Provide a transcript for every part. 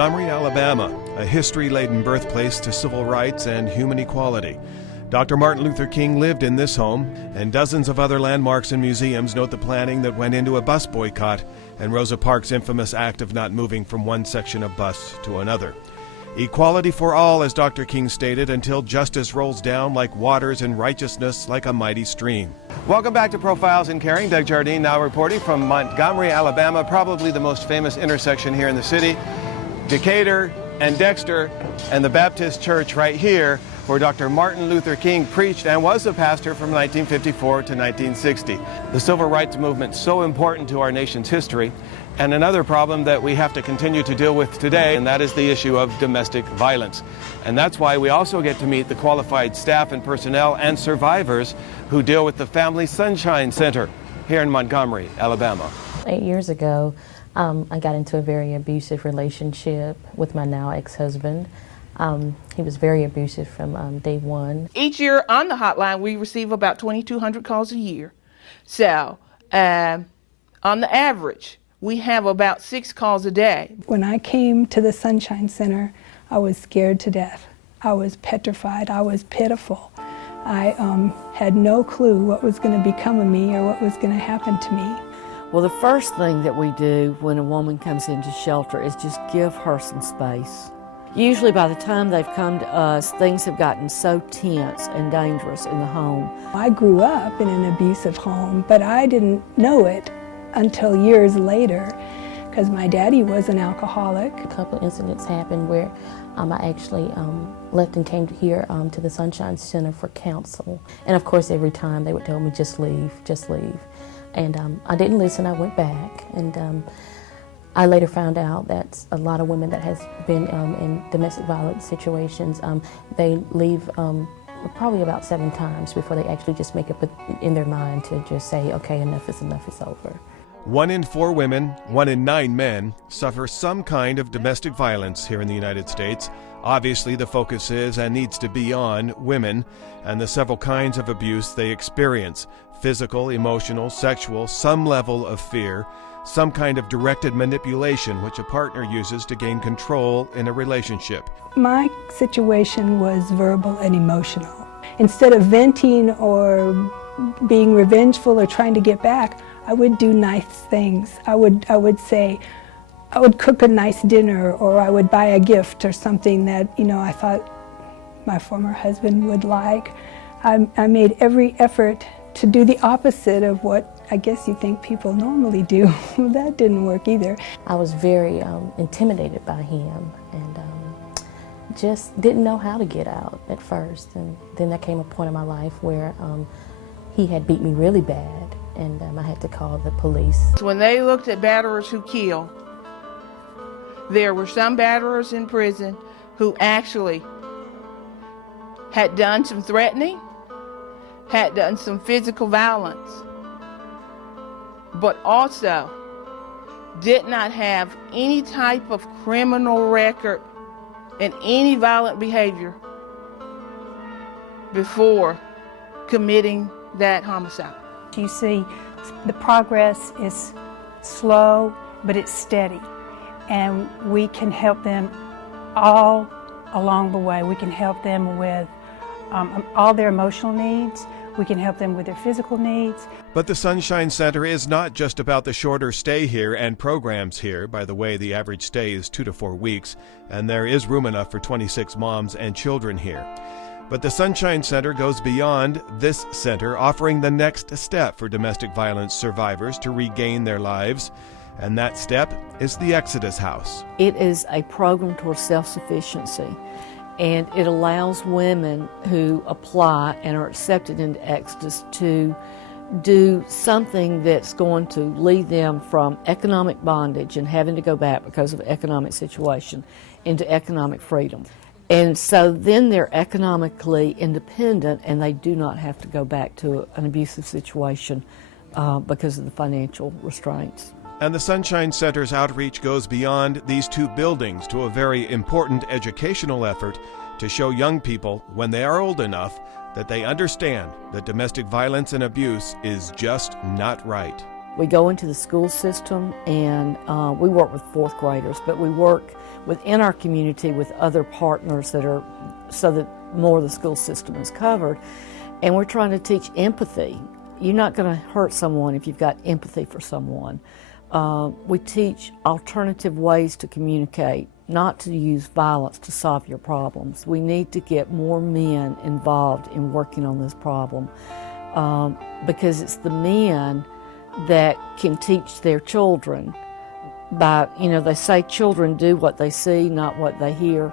Montgomery, Alabama, a history-laden birthplace to civil rights and human equality. Dr. Martin Luther King lived in this home, and dozens of other landmarks and museums note the planning that went into a bus boycott and Rosa Parks' infamous act of not moving from one section of bus to another. Equality for all, as Dr. King stated, until justice rolls down like waters and righteousness like a mighty stream. Welcome back to Profiles in Caring. Doug Jardine now reporting from Montgomery, Alabama, probably the most famous intersection here in the city. Decatur and Dexter and the Baptist Church right here, where Dr. Martin Luther King preached and was a pastor from 1954 to 1960. The civil rights movement so important to our nation's history. And another problem that we have to continue to deal with today, and that is the issue of domestic violence. And that's why we also get to meet the qualified staff and personnel and survivors who deal with the Family Sunshine Center here in Montgomery, Alabama. 8 years ago, I got into a very abusive relationship with my now ex-husband. He was very abusive from day one. Each year on the hotline, we receive about 2,200 calls a year. So, on the average, we have about 6 calls a day. When I came to the Sunshine Center, I was scared to death. I was petrified. I was pitiful. I had no clue what was going to become of me or what was going to happen to me. Well, the first thing that we do when a woman comes into shelter is just give her some space. Usually by the time they've come to us, things have gotten so tense and dangerous in the home. I grew up in an abusive home, but I didn't know it until years later, because my daddy was an alcoholic. A couple of incidents happened where I actually left and came here to the Sunshine Center for counsel. And of course, every time they would tell me, just leave, just leave. And I didn't listen. I went back, and I later found out that a lot of women that has been in domestic violence situations, they leave probably about 7 times before they actually just make up in their mind to just say, okay, enough is enough, it's over. 1 in 4 women, 1 in 9 men suffer some kind of domestic violence here in the United States. Obviously, the focus is and needs to be on women and the several kinds of abuse they experience: physical, emotional, sexual, some level of fear, some kind of directed manipulation which a partner uses to gain control in a relationship. My situation was verbal and emotional. Instead of venting or being revengeful or trying to get back, I would do nice things. I would cook a nice dinner, or I would buy a gift or something that, I thought my former husband would like. I made every effort to do the opposite of what I guess you think people normally do. That didn't work either. I was very intimidated by him, and just didn't know how to get out at first. And then there came a point in my life where he had beat me really bad, and I had to call the police. When they looked at batterers who kill, there were some batterers in prison who actually had done some threatening, had done some physical violence, but also did not have any type of criminal record and any violent behavior before committing that homicide. You see, the progress is slow, but it's steady. And we can help them all along the way. We can help them with all their emotional needs. We can help them with their physical needs. But the Sunshine Center is not just about the shorter stay here and programs here. By the way, the average stay is 2 to 4 weeks, and there is room enough for 26 moms and children here. But the Sunshine Center goes beyond this center, offering the next step for domestic violence survivors to regain their lives. And that step is the Exodus House. It is a program towards self-sufficiency, and it allows women who apply and are accepted into Exodus to do something that's going to lead them from economic bondage and having to go back because of economic situation into economic freedom. And so then they're economically independent, and they do not have to go back to an abusive situation because of the financial restraints. And the Sunshine Center's outreach goes beyond these 2 buildings to a very important educational effort to show young people, when they are old enough, that they understand that domestic violence and abuse is just not right. We go into the school system and we work with fourth graders, but we work within our community with other partners that are, so that more of the school system is covered. And we're trying to teach empathy. You're not going to hurt someone if you've got empathy for someone. We teach alternative ways to communicate, not to use violence to solve your problems. We need to get more men involved in working on this problem because it's the men that can teach their children by, they say children do what they see, not what they hear,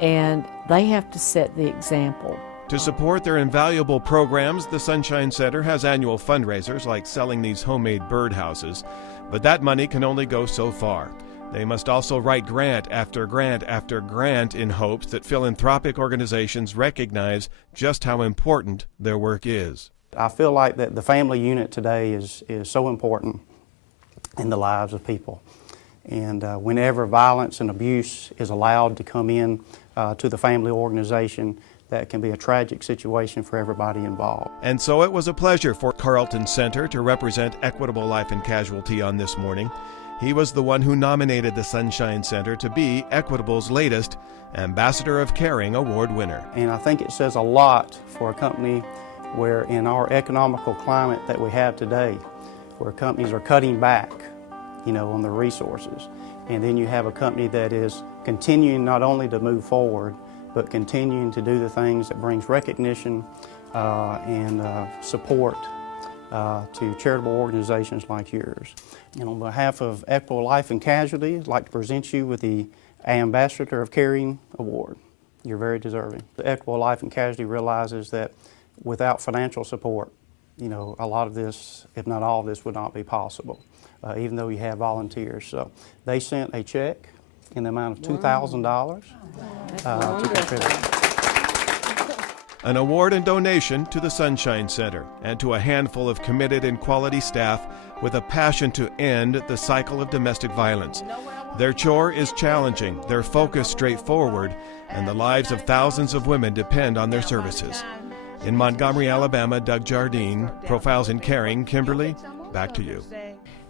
and they have to set the example. To support their invaluable programs, the Sunshine Center has annual fundraisers like selling these homemade birdhouses, but that money can only go so far. They must also write grant after grant after grant in hopes that philanthropic organizations recognize just how important their work is. I feel like that the family unit today is so important in the lives of people. And whenever violence and abuse is allowed to come in to the family organization, that can be a tragic situation for everybody involved. And so it was a pleasure for Carlton Center to represent Equitable Life and Casualty on this morning. He was the one who nominated the Sunshine Center to be Equitable's latest Ambassador of Caring Award winner. And I think it says a lot for a company where in our economical climate that we have today, where companies are cutting back, on their resources. And then you have a company that is continuing not only to move forward, but continuing to do the things that brings recognition and support to charitable organizations like yours. And on behalf of Equitable Life and Casualty, I'd like to present you with the Ambassador of Caring Award. You're very deserving. The Equitable Life and Casualty realizes that without financial support, a lot of this, if not all of this, would not be possible, even though you have volunteers. So they sent a check in the amount of $2,000 to contribute. An award and donation to the Sunshine Center and to a handful of committed and quality staff with a passion to end the cycle of domestic violence. Their chore is challenging, their focus straightforward, and the lives of thousands of women depend on their services. In Montgomery, Alabama, Doug Jardine, Profiles in Caring. Kimberly, back to you.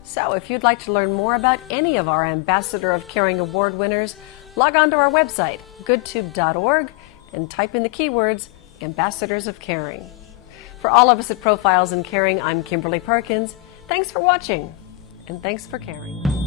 So if you'd like to learn more about any of our Ambassador of Caring Award winners, log on to our website, goodtube.org, and type in the keywords Ambassadors of Caring. For all of us at Profiles in Caring, I'm Kimberly Perkins. Thanks for watching, and thanks for caring.